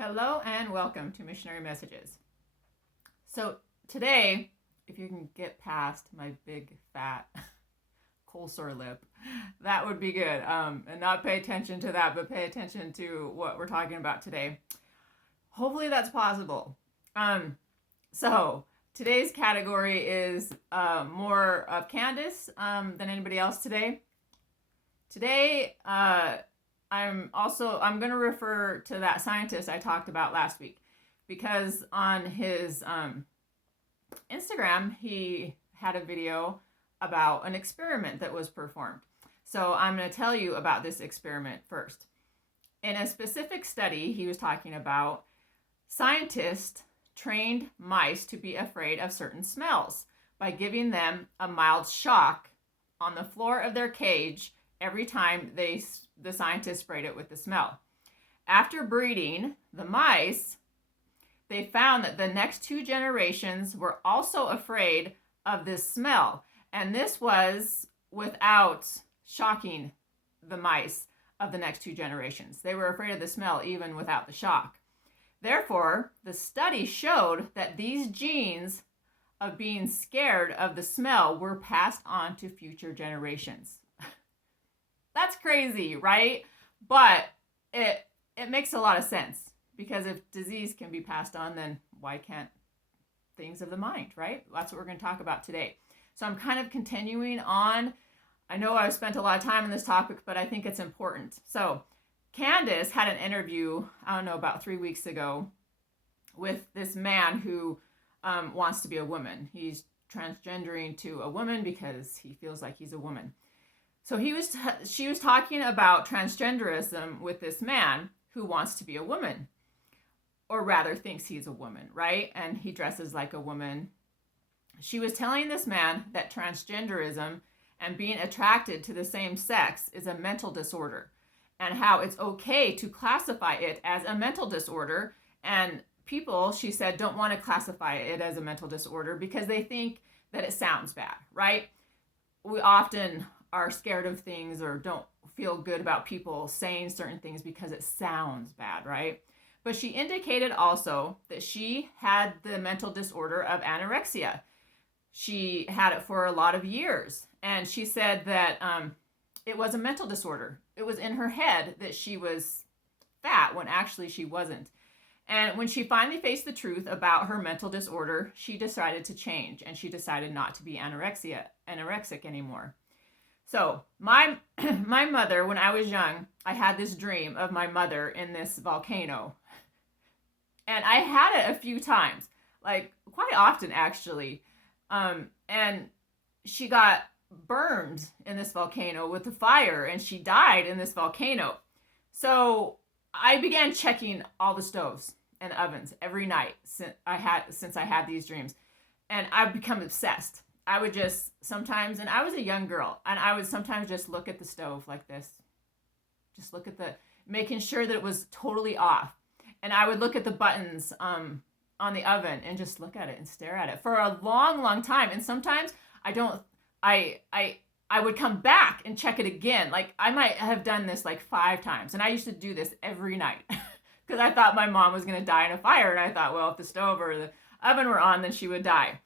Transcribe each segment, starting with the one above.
Hello and welcome to Missionary Messages. So today, if you can get past my big fat cold sore lip, that would be good. And not pay attention to that, but pay attention to what we're talking about today. Hopefully that's possible. So today's category is more of Candace than anybody else today. Today, I'm going to refer to that scientist I talked about last week, because on his Instagram, he had a video about an experiment that was performed. So I'm going to tell you about this experiment first. In a specific study, he was talking about scientists trained mice to be afraid of certain smells by giving them a mild shock on the floor of their cage every time the scientists sprayed it with the smell. After breeding the mice, they found that the next two generations were also afraid of this smell. And this was without shocking the mice of the next two generations. They were afraid of the smell even without the shock. Therefore, the study showed that these genes of being scared of the smell were passed on to future generations. That's crazy, right? But it makes a lot of sense, because if disease can be passed on, then why can't things of the mind, right? That's what we're going to talk about today. So I'm kind of continuing on. I know I've spent a lot of time on this topic, but I think it's important. So Candace had an interview, about 3 weeks ago, with this man who wants to be a woman. He's transgendering to a woman because he feels like he's a woman. So she was talking about transgenderism with this man who wants to be a woman, or rather thinks he's a woman, right? And he dresses like a woman. She was telling this man that transgenderism and being attracted to the same sex is a mental disorder, and how it's okay to classify it as a mental disorder. And people, she said, don't want to classify it as a mental disorder because they think that it sounds bad, right? We often are scared of things or don't feel good about people saying certain things because it sounds bad, right? But she indicated also that she had the mental disorder of anorexia. She had it for a lot of years. And she said that it was a mental disorder. It was in her head that she was fat when actually she wasn't. And when she finally faced the truth about her mental disorder, she decided to change, and she decided not to be anorexic anymore. So my mother, when I was young, I had this dream of my mother in this volcano. And I had it a few times, like quite often actually. And she got burned in this volcano with the fire, and she died in this volcano. So I began checking all the stoves and ovens every night since I had these dreams. And I've become obsessed. I would just sometimes, and I was a young girl, and I would sometimes just look at the stove like this. Just look at making sure that it was totally off. And I would look at the buttons on the oven and just look at it and stare at it for a long, long time. And sometimes I would come back and check it again. Like I might have done this like 5 times. And I used to do this every night because I thought my mom was going to die in a fire. And I thought, well, if the stove or the oven were on, then she would die.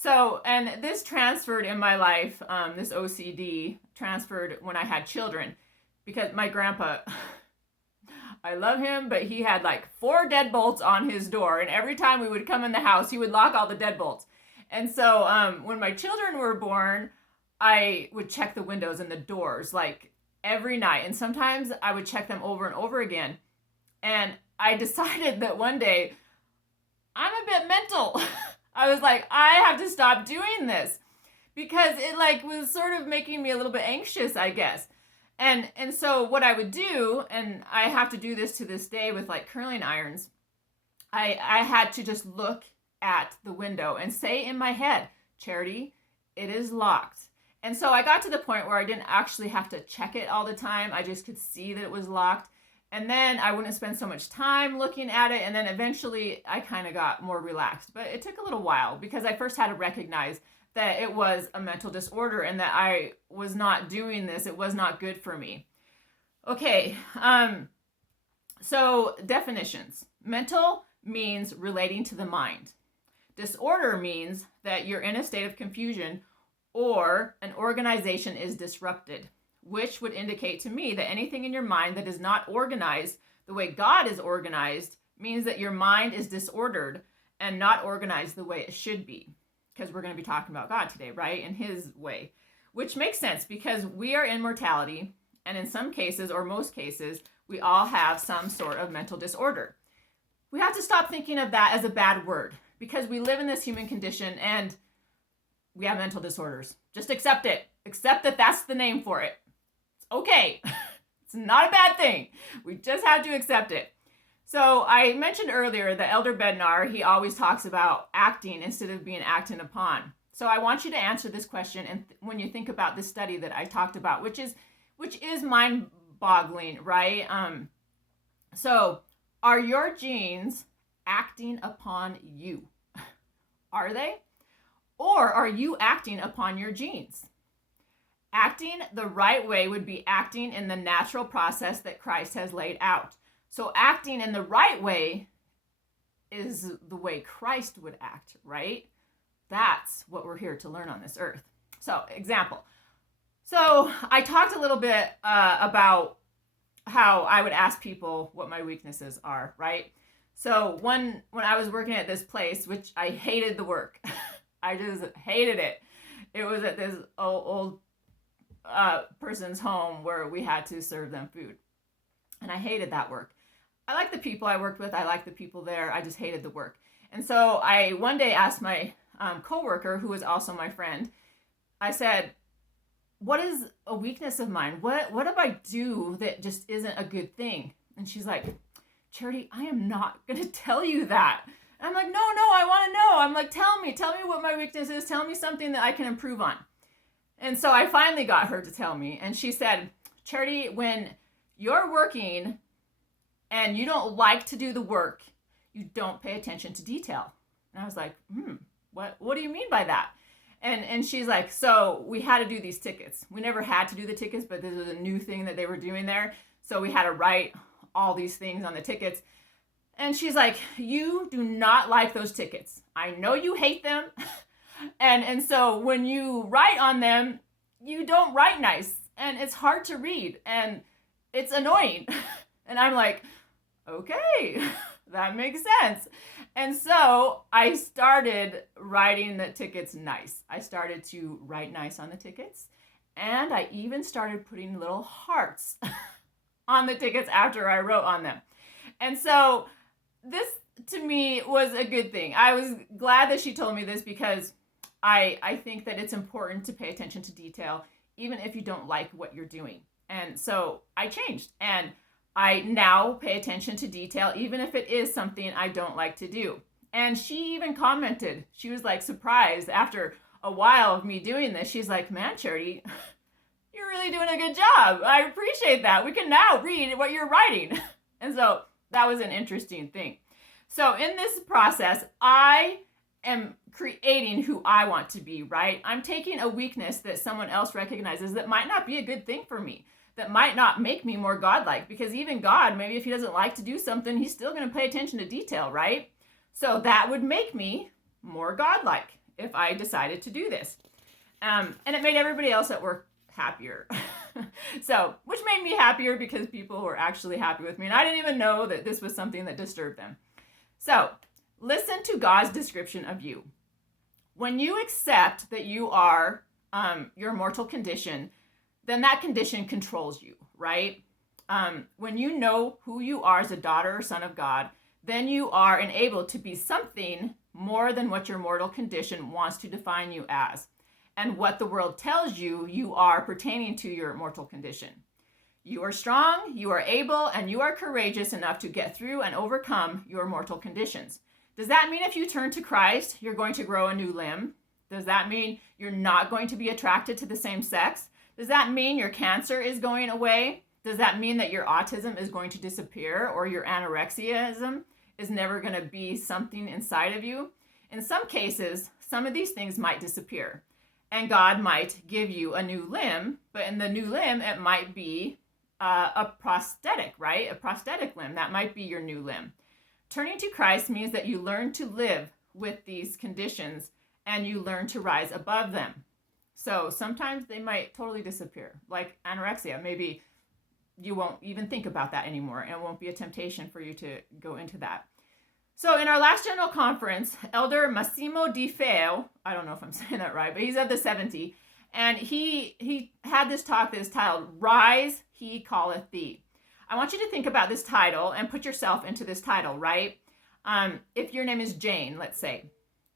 So, and this transferred in my life, this OCD transferred when I had children, because my grandpa, I love him, but he had like 4 deadbolts on his door. And every time we would come in the house, he would lock all the deadbolts. And so when my children were born, I would check the windows and the doors like every night. And sometimes I would check them over and over again. And I decided that one day, I'm a bit mental. I was like, I have to stop doing this, because it like was sort of making me a little bit anxious, I guess. And so what I would do, and I have to do this to this day with like curling irons, I had to just look at the window and say in my head, Charity, it is locked. And so I got to the point where I didn't actually have to check it all the time. I just could see that it was locked. And then I wouldn't spend so much time looking at it. And then eventually I kind of got more relaxed. But it took a little while, because I first had to recognize that it was a mental disorder and that I was not doing this. It was not good for me. Okay. So, definitions. Mental means relating to the mind. Disorder means that you're in a state of confusion or an organization is disrupted, which would indicate to me that anything in your mind that is not organized the way God is organized means that your mind is disordered and not organized the way it should be. Because we're going to be talking about God today, right? In his way, which makes sense because we are in mortality, and in some cases, or most cases, we all have some sort of mental disorder. We have to stop thinking of that as a bad word because we live in this human condition and we have mental disorders. Just accept it. Accept that that's the name for it. It's okay. It's not a bad thing. We just have to accept it. So I mentioned earlier that Elder Bednar, he always talks about acting instead of being acted upon. So I want you to answer this question, and when you think about this study that I talked about, which is mind-boggling, right? So are your genes acting upon you? Are they? Or are you acting upon your genes? Acting the right way would be acting in the natural process that Christ has laid out. So acting in the right way is the way Christ would act, right? That's what we're here to learn on this earth. So, example. So I talked a little bit about how I would ask people what my weaknesses are, right? So when I was working at this place, which I hated the work, I just hated it. It was at this old person's home where we had to serve them food. And I hated that work. I liked the people I worked with. I liked the people there. I just hated the work. And so I one day asked my coworker, who was also my friend, I said, what is a weakness of mine? What do I do that just isn't a good thing? And she's like, Charity, I am not going to tell you that. And I'm like, no, I want to know. I'm like, tell me what my weakness is. Tell me something that I can improve on. And so I finally got her to tell me. And she said, Charity, when you're working and you don't like to do the work, you don't pay attention to detail. And I was like, what do you mean by that? And she's like, so we had to do these tickets. We never had to do the tickets, but this was a new thing that they were doing there. So we had to write all these things on the tickets. And she's like, you do not like those tickets. I know you hate them. and so when you write on them, you don't write nice. And it's hard to read. And it's annoying. And I'm like, okay, that makes sense. And so I started writing the tickets nice. I started to write nice on the tickets. And I even started putting little hearts on the tickets after I wrote on them. And so this to me was a good thing. I was glad that she told me this because I think that it's important to pay attention to detail, even if you don't like what you're doing. And so I changed, and I now pay attention to detail, even if it is something I don't like to do. And she even commented, she was like surprised after a while of me doing this. She's like, man, Charity, you're really doing a good job. I appreciate that. We can now read what you're writing. And so that was an interesting thing. So in this process, I am creating who I want to be, right? I'm taking a weakness that someone else recognizes that might not be a good thing for me, that might not make me more godlike, because even God, maybe if he doesn't like to do something, he's still going to pay attention to detail, right? So that would make me more godlike if I decided to do this. And it made everybody else at work happier. So, which made me happier because people were actually happy with me. And I didn't even know that this was something that disturbed them. So, listen to God's description of you. When you accept that you are your mortal condition, then that condition controls you, right? When you know who you are as a daughter or son of God, then you are enabled to be something more than what your mortal condition wants to define you as, and what the world tells you you are pertaining to your mortal condition. You are strong, you are able, and you are courageous enough to get through and overcome your mortal conditions. Does that mean if you turn to Christ, you're going to grow a new limb? Does that mean you're not going to be attracted to the same sex? Does that mean your cancer is going away? Does that mean that your autism is going to disappear, or your anorexiaism is never going to be something inside of you? In some cases, some of these things might disappear, and God might give you a new limb, but in the new limb, it might be a prosthetic, right? A prosthetic limb. That might be your new limb. Turning to Christ means that you learn to live with these conditions and you learn to rise above them. So sometimes they might totally disappear, like anorexia. Maybe you won't even think about that anymore and it won't be a temptation for you to go into that. So in our last general conference, Elder Massimo Di Feo, I don't know if I'm saying that right, but he's of the 70, and he had this talk that is titled, Rise, He Calleth Thee. I want you to think about this title and put yourself into this title, right? If your name is Jane, let's say,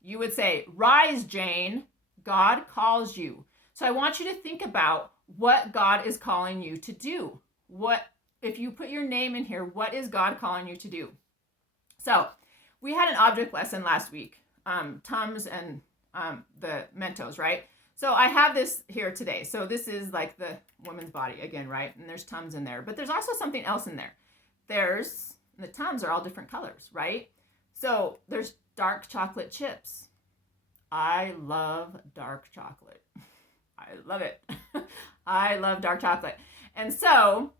you would say, Rise, Jane, God calls you. So I want you to think about what God is calling you to do. What, if you put your name in here, what is God calling you to do? So we had an object lesson last week, Tums and the Mentos, right? So I have this here today. So this is like the woman's body again, right? And there's Tums in there, but there's also something else in there. The Tums are all different colors, right? So there's dark chocolate chips. I love dark chocolate. I love it. I love dark chocolate. And so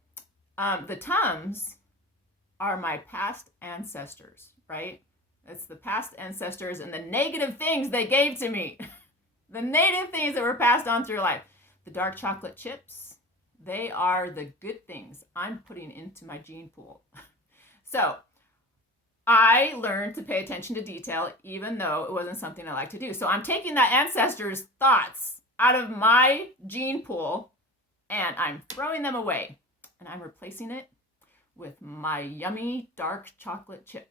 the Tums are my past ancestors, right? It's the past ancestors and the negative things they gave to me. The negative things that were passed on through life. The dark chocolate chips, they are the good things I'm putting into my gene pool. So I learned to pay attention to detail, even though it wasn't something I like to do. So I'm taking that ancestor's thoughts out of my gene pool and I'm throwing them away. And I'm replacing it with my yummy dark chocolate chip.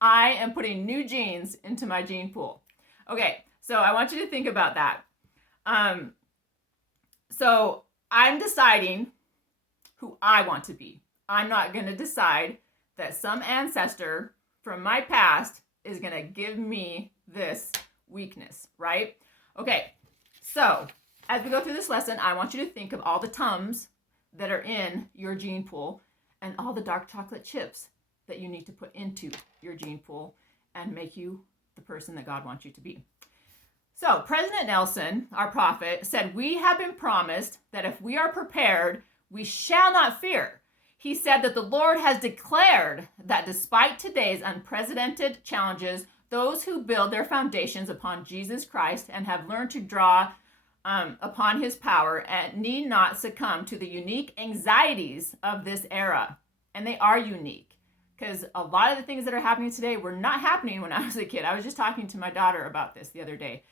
I am putting new genes into my gene pool. Okay, so I want you to think about that. So I'm deciding who I want to be. I'm not going to decide that some ancestor from my past is going to give me this weakness, right? Okay, so as we go through this lesson, I want you to think of all the Tums that are in your gene pool and all the dark chocolate chips that you need to put into your gene pool and make you the person that God wants you to be. So President Nelson, our prophet, said, we have been promised that if we are prepared, we shall not fear. He said that the Lord has declared that despite today's unprecedented challenges, those who build their foundations upon Jesus Christ and have learned to draw upon his power and need not succumb to the unique anxieties of this era. And they are unique because a lot of the things that are happening today were not happening when I was a kid. I was just talking to my daughter about this the other day.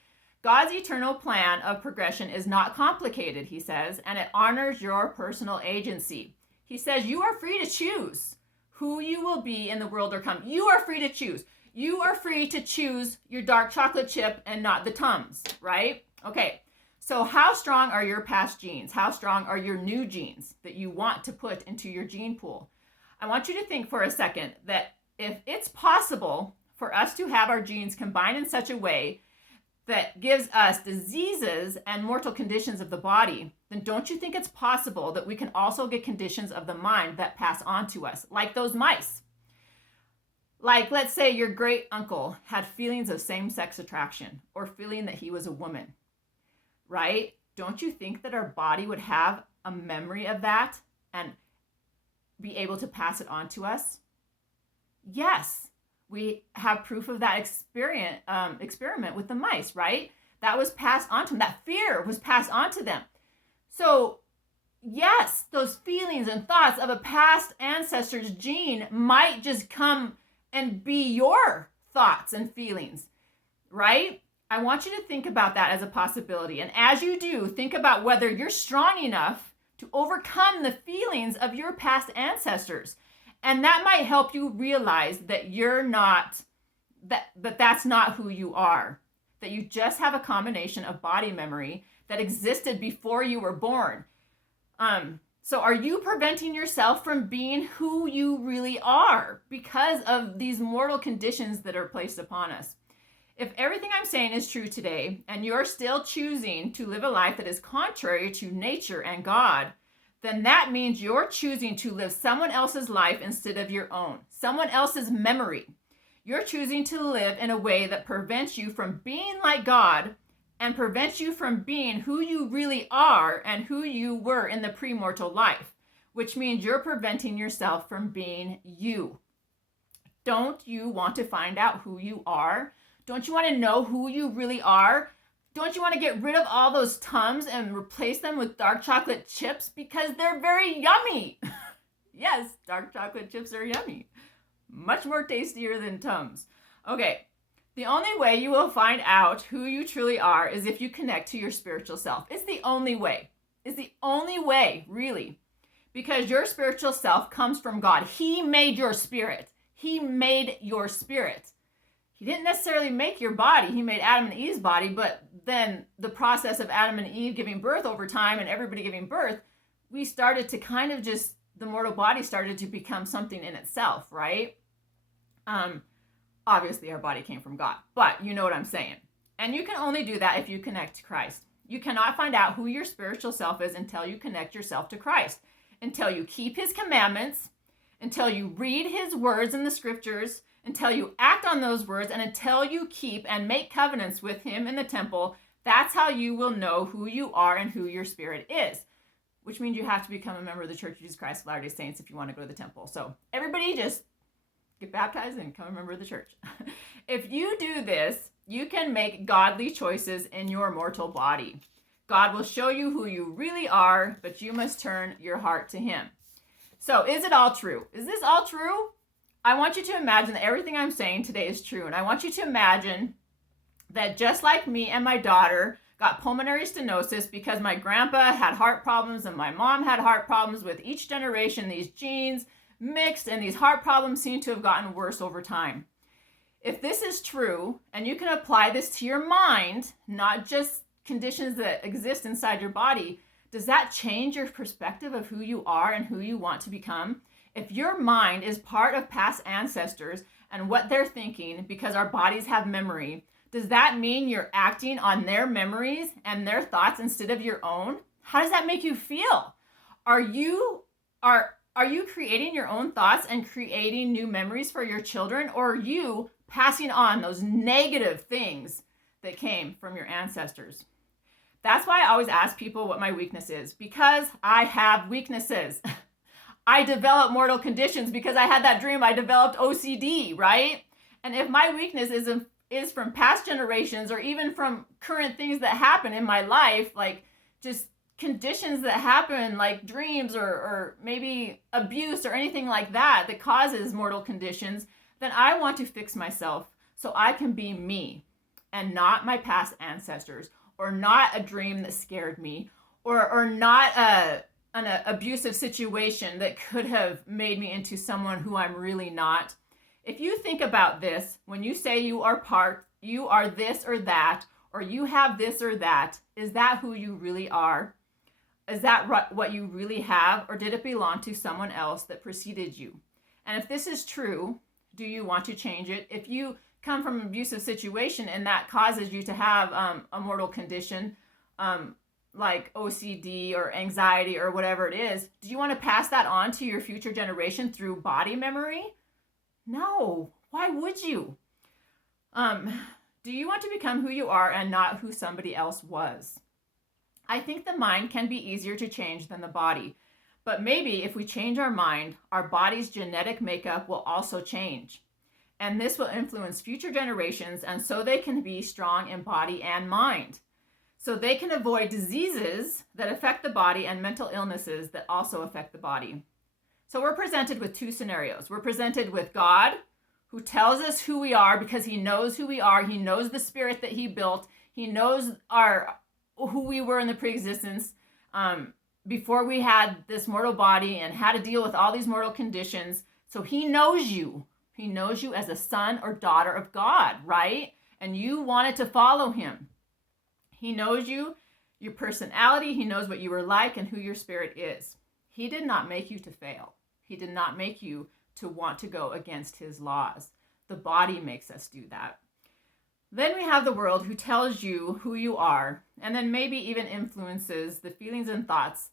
God's eternal plan of progression is not complicated, he says, and it honors your personal agency. He says you are free to choose who you will be in the world to come. You are free to choose. You are free to choose your dark chocolate chip and not the Tums, right? Okay, so how strong are your past genes? How strong are your new genes that you want to put into your gene pool? I want you to think for a second that if it's possible for us to have our genes combined in such a way that gives us diseases and mortal conditions of the body, then don't you think it's possible that we can also get conditions of the mind that pass on to us, like those mice? Like, let's say your great uncle had feelings of same-sex attraction or feeling that he was a woman, right? Don't you think that our body would have a memory of that and be able to pass it on to us? Yes. We have proof of that experiment with the mice, right? That was passed on to them. That fear was passed on to them. So, yes, those feelings and thoughts of a past ancestor's gene might just come and be your thoughts and feelings, right? I want you to think about that as a possibility. And as you do, think about whether you're strong enough to overcome the feelings of your past ancestors. And that might help you realize that you're not, that's not who you are. That you just have a combination of body memory that existed before you were born. So are you preventing yourself from being who you really are because of these mortal conditions that are placed upon us? If everything I'm saying is true today, and you're still choosing to live a life that is contrary to nature and God, then that means you're choosing to live someone else's life instead of your own, someone else's memory. You're choosing to live in a way that prevents you from being like God and prevents you from being who you really are and who you were in the premortal life, which means you're preventing yourself from being you. Don't you want to find out who you are? Don't you want to know who you really are? Don't you want to get rid of all those Tums and replace them with dark chocolate chips because they're very yummy? Yes, dark chocolate chips are yummy. Much more tastier than Tums. Okay, the only way you will find out who you truly are is if you connect to your spiritual self. It's the only way. It's the only way, really. Because your spiritual self comes from God. He made your spirit. He made your spirit. He didn't necessarily make your body. He made Adam and Eve's body, but then the process of Adam and Eve giving birth over time and everybody giving birth, we started to kind of just, the mortal body started to become something in itself, right? Obviously our body came from God, but you know what I'm saying. And you can only do that if you connect to Christ. You cannot find out who your spiritual self is until you connect yourself to Christ, until you keep his commandments, until you read his words in the scriptures, until you act on those words, and until you keep and make covenants with him in the temple. That's how you will know who you are and who your spirit is, which means you have to become a member of the Church of Jesus Christ of Latter-day Saints if you want to go to the temple. So everybody just get baptized and become a member of the church. If you do this, you can make godly choices in your mortal body. God will show you who you really are, but you must turn your heart to him. So is it all true? Is this all true? I want you to imagine that everything I'm saying today is true. And I want you to imagine that just like me and my daughter got pulmonary stenosis because my grandpa had heart problems and my mom had heart problems, with each generation, these genes mixed and these heart problems seem to have gotten worse over time. If this is true, and you can apply this to your mind, not just conditions that exist inside your body, does that change your perspective of who you are and who you want to become? If your mind is part of past ancestors and what they're thinking, because our bodies have memory, does that mean you're acting on their memories and their thoughts instead of your own? How does that make you feel? Are you creating your own thoughts and creating new memories for your children, or are you passing on those negative things that came from your ancestors? That's why I always ask people what my weakness is, because I have weaknesses. I develop mortal conditions because I had that dream. I developed OCD, right? And if my weakness is from past generations or even from current things that happen in my life, like just conditions that happen like dreams or maybe abuse or anything like that that causes mortal conditions, then I want to fix myself so I can be me and not my past ancestors, or not a dream that scared me, or not an abusive situation that could have made me into someone who I'm really not. If you think about this, when you say you are this or that, or you have this or that, is that who you really are? Is that what you really have, or did it belong to someone else that preceded you? And if this is true, do you want to change it? If you come from an abusive situation and that causes you to have a mortal condition, like OCD or anxiety or whatever it is, do you want to pass that on to your future generation through body memory? No. Why would you? Do you want to become who you are and not who somebody else was? I think the mind can be easier to change than the body, but maybe if we change our mind, our body's genetic makeup will also change. And this will influence future generations, and so they can be strong in body and mind. So they can avoid diseases that affect the body and mental illnesses that also affect the body. So we're presented with two scenarios. We're presented with God, who tells us who we are because he knows who we are. He knows the spirit that he built. He knows who we were in the pre-existence before we had this mortal body and how to deal with all these mortal conditions. So he knows you. He knows you as a son or daughter of God, right? And you wanted to follow him. He knows you, your personality. He knows what you were like and who your spirit is. He did not make you to fail. He did not make you to want to go against his laws. The body makes us do that. Then we have the world, who tells you who you are, and then maybe even influences the feelings and thoughts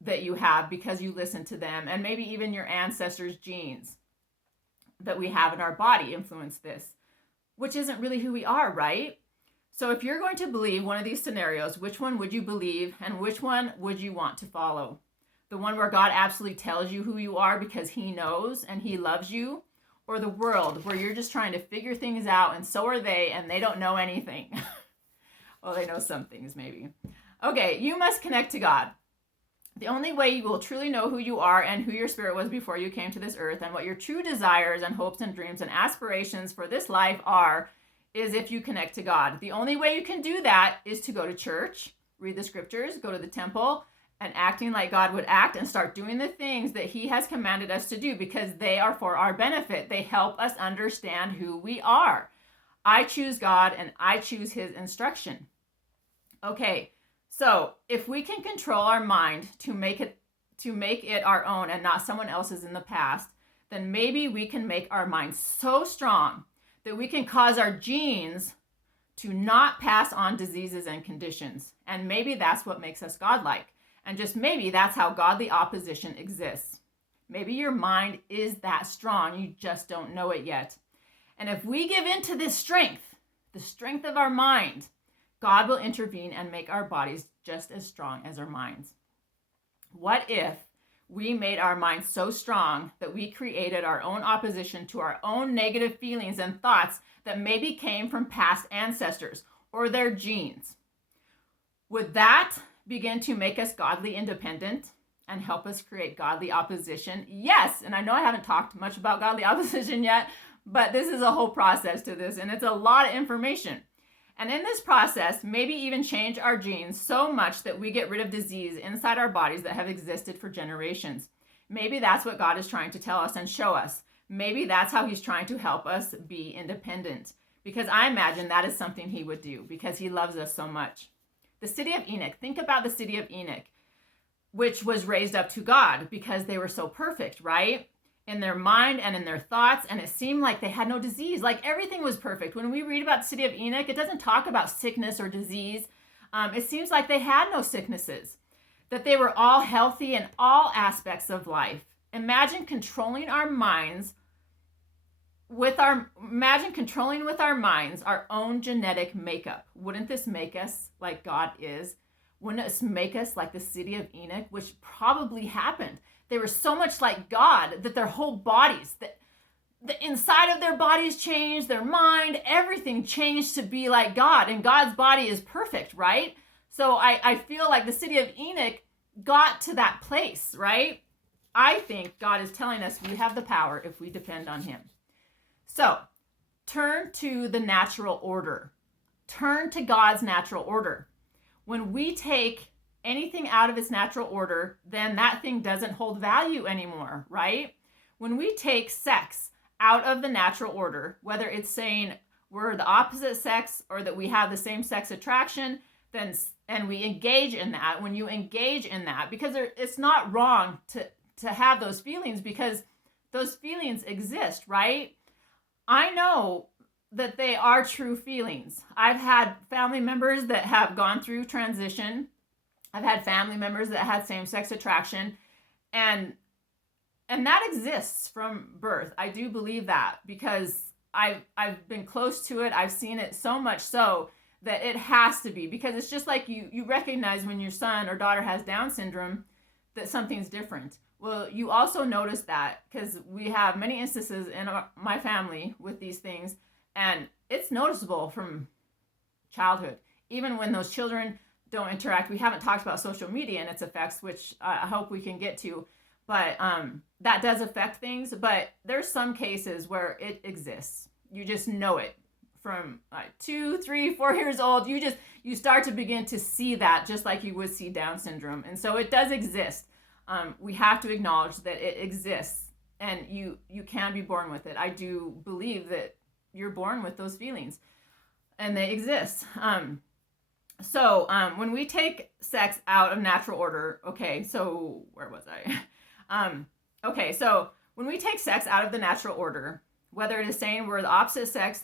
that you have because you listen to them, and maybe even your ancestors' genes that we have in our body influence this, which isn't really who we are, right? So if you're going to believe one of these scenarios, which one would you believe and which one would you want to follow? The one where God absolutely tells you who you are because he knows and he loves you, or the world where you're just trying to figure things out and so are they and they don't know anything? Well, they know some things maybe. Okay, you must connect to God. The only way you will truly know who you are and who your spirit was before you came to this earth and what your true desires and hopes and dreams and aspirations for this life are is if you connect to God. The only way you can do that is to go to church, read the scriptures, go to the temple, and acting like God would act and start doing the things that he has commanded us to do because they are for our benefit. They help us understand who we are. I choose God and I choose his instruction. Okay, so if we can control our mind to make it our own and not someone else's in the past, then maybe we can make our mind so strong that we can cause our genes to not pass on diseases and conditions. And maybe that's what makes us godlike. And just maybe that's how godly opposition exists. Maybe your mind is that strong, you just don't know it yet. And if we give in to this strength, the strength of our mind, God will intervene and make our bodies just as strong as our minds. What if we made our minds so strong that we created our own opposition to our own negative feelings and thoughts that maybe came from past ancestors or their genes? Would that begin to make us godly independent and help us create godly opposition? Yes, and I know I haven't talked much about godly opposition yet, but this is a whole process to this, and it's a lot of information. And in this process, maybe even change our genes so much that we get rid of disease inside our bodies that have existed for generations. Maybe that's what God is trying to tell us and show us. Maybe that's how he's trying to help us be independent. Because I imagine that is something he would do because he loves us so much. The city of Enoch, think about the city of Enoch, which was raised up to God because they were so perfect, right? In their mind and in their thoughts, and it seemed like they had no disease, like everything was perfect. When we read about the city of Enoch, it doesn't talk about sickness or disease. It seems like they had no sicknesses, that they were all healthy in all aspects of life. Imagine controlling our minds with our own genetic makeup. Wouldn't this make us like God is? Wouldn't this make us like the city of Enoch, which probably happened? They were so much like God that their whole bodies, the inside of their bodies changed, their mind, everything changed to be like God. And God's body is perfect, right? So I feel like the city of Enoch got to that place, right? I think God is telling us we have the power if we depend on him. So turn to the natural order. Turn to God's natural order. When we take anything out of its natural order, then that thing doesn't hold value anymore, right? When we take sex out of the natural order, whether it's saying we're the opposite sex or that we have the same sex attraction, then and we engage in that, when you engage in that, because it's not wrong to have those feelings because those feelings exist, right? I know that they are true feelings. I've had family members that have gone through transition. I've had family members that had same-sex attraction, and that exists from birth. I do believe that because I've been close to it. I've seen it so much so that it has to be, because it's just like you recognize when your son or daughter has Down syndrome that something's different. Well, you also notice that because we have many instances in my family with these things, and it's noticeable from childhood. Even when those children don't interact. We haven't talked about social media and its effects, which I hope we can get to, but that does affect things. But there's some cases where it exists. You just know it from 2, 3, 4 years old. You start to begin to see that just like you would see Down syndrome. And so it does exist. We have to acknowledge that it exists and you can be born with it. I do believe that you're born with those feelings and they exist. So when we take sex out of natural order, okay, so where was I? Okay, so when we take sex out of the natural order, whether it is saying we're the opposite sex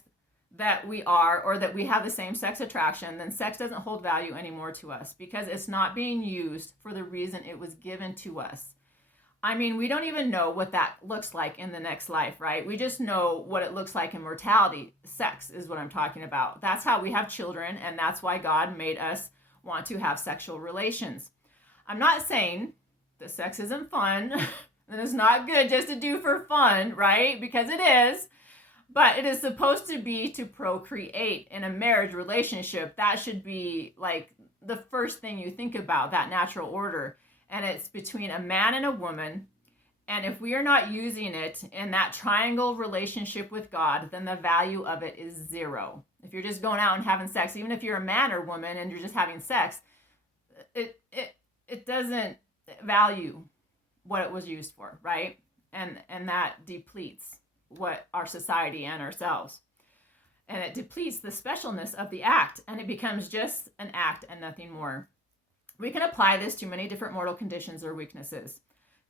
that we are or that we have the same sex attraction, then sex doesn't hold value anymore to us because it's not being used for the reason it was given to us. I mean, we don't even know what that looks like in the next life, right? We just know what it looks like in mortality. Sex is what I'm talking about. That's how we have children, and that's why God made us want to have sexual relations. I'm not saying that sex isn't fun and it's not good just to do for fun, right? Because it is. But it is supposed to be to procreate in a marriage relationship. That should be like the first thing you think about, that natural order. And it's between a man and a woman. And if we are not using it in that triangle relationship with God, then the value of it is zero. If you're just going out and having sex, even if you're a man or woman and you're just having sex, it doesn't value what it was used for, right? And that depletes what our society and ourselves. And it depletes the specialness of the act, and it becomes just an act and nothing more. We can apply this to many different mortal conditions or weaknesses.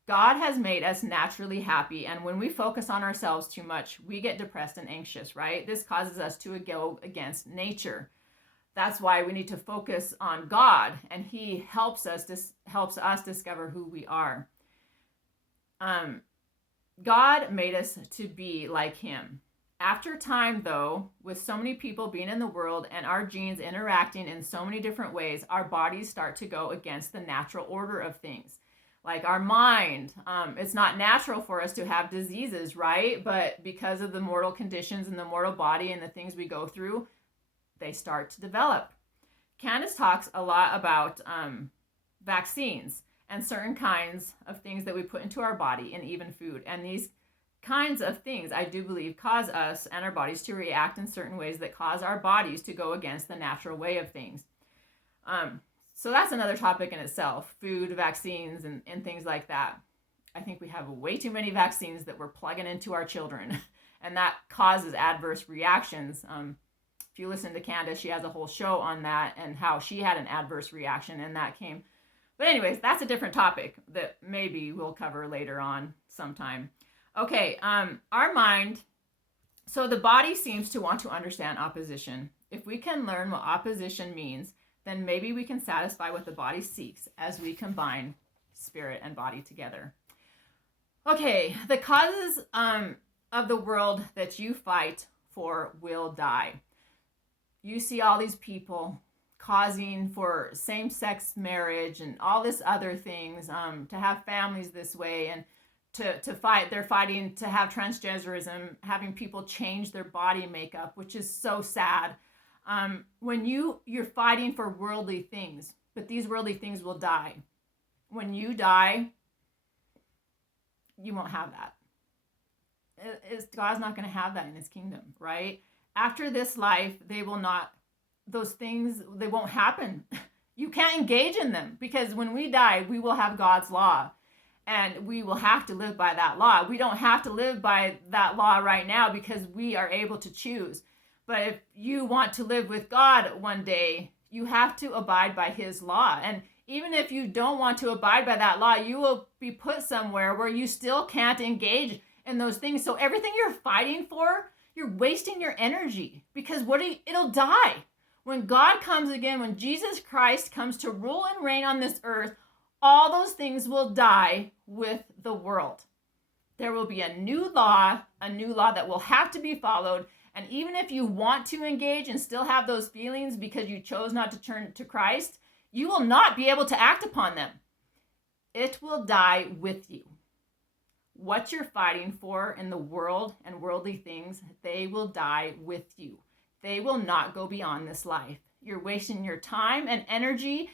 God has made us naturally happy, and when we focus on ourselves too much, we get depressed and anxious, right? This causes us to go against nature. That's why we need to focus on God, and He helps us discover who we are. God made us to be like Him. After time, though, with so many people being in the world and our genes interacting in so many different ways, our bodies start to go against the natural order of things. Like our mind, it's not natural for us to have diseases, right? But because of the mortal conditions in the mortal body and the things we go through, they start to develop. Candace talks a lot about vaccines and certain kinds of things that we put into our body and even food. And these kinds of things, I do believe, cause us and our bodies to react in certain ways that cause our bodies to go against the natural way of things. So that's another topic in itself, food, vaccines, and things like that. I think we have way too many vaccines that we're plugging into our children, and that causes adverse reactions. If you listen to Candace, she has a whole show on that and how she had an adverse reaction, and that came. But anyways, that's a different topic that maybe we'll cover later on sometime. Okay, our mind. So the body seems to want to understand opposition. If we can learn what opposition means, then maybe we can satisfy what the body seeks as we combine spirit and body together. Okay, the causes of the world that you fight for will die. You see all these people causing for same-sex marriage and all this other things, to have families this way, and to fight. They're fighting to have transgenderism, having people change their body makeup, which is so sad. When you're fighting for worldly things, but these worldly things will die. When you die, you won't have that. God's not going to have that in His kingdom, right? After this life, those things won't happen. You can't engage in them, because when we die, we will have God's law, and we will have to live by that law. We don't have to live by that law right now because we are able to choose. But if you want to live with God one day, you have to abide by His law. And even if you don't want to abide by that law, you will be put somewhere where you still can't engage in those things. So everything you're fighting for, you're wasting your energy, because it'll die. When God comes again, when Jesus Christ comes to rule and reign on this earth, all those things will die with the world. There will be a new law that will have to be followed. And even if you want to engage and still have those feelings because you chose not to turn to Christ, you will not be able to act upon them. It will die with you. What you're fighting for in the world and worldly things, they will die with you. They will not go beyond this life. You're wasting your time and energy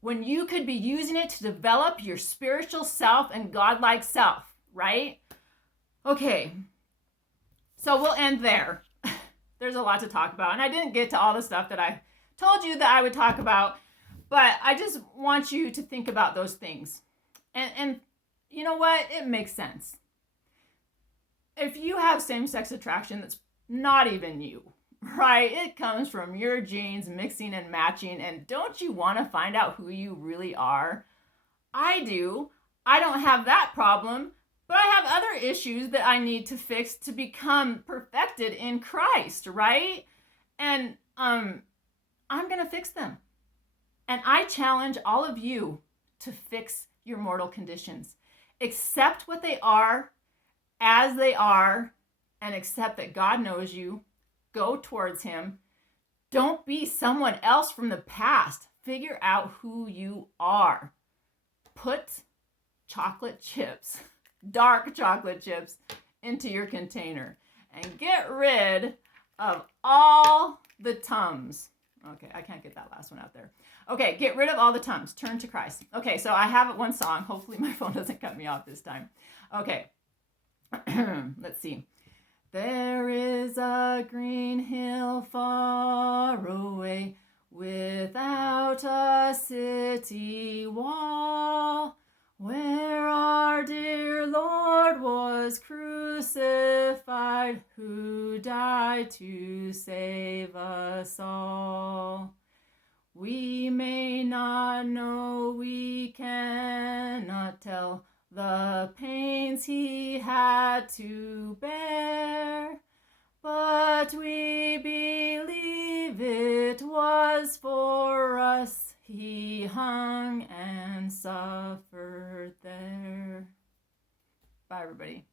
when you could be using it to develop your spiritual self and godlike self, right? Okay, so we'll end there. There's a lot to talk about, and I didn't get to all the stuff that I told you that I would talk about, but I just want you to think about those things. And you know what? It makes sense. If you have same-sex attraction that's not even you, right? It comes from your genes mixing and matching, and don't you want to find out who you really are? I do. I don't have that problem, but I have other issues that I need to fix to become perfected in Christ, right? And I'm going to fix them. And I challenge all of you to fix your mortal conditions. Accept what they are as they are, and accept that God knows you. Go towards him. Don't be someone else from the past. Figure out who you are. Put chocolate chips, dark chocolate chips, into your container and get rid of all the Tums. Okay, I can't get that last one out there. Okay, get rid of all the Tums. Turn to Christ. Okay, so I have one song. Hopefully my phone doesn't cut me off this time. Okay, let's see. There is a green hill far away, without a city wall, where our dear Lord was crucified, who died to save us all. We may not know, we cannot tell the pains he had to bear, but we believe it was for us he hung and suffered there. Bye, everybody.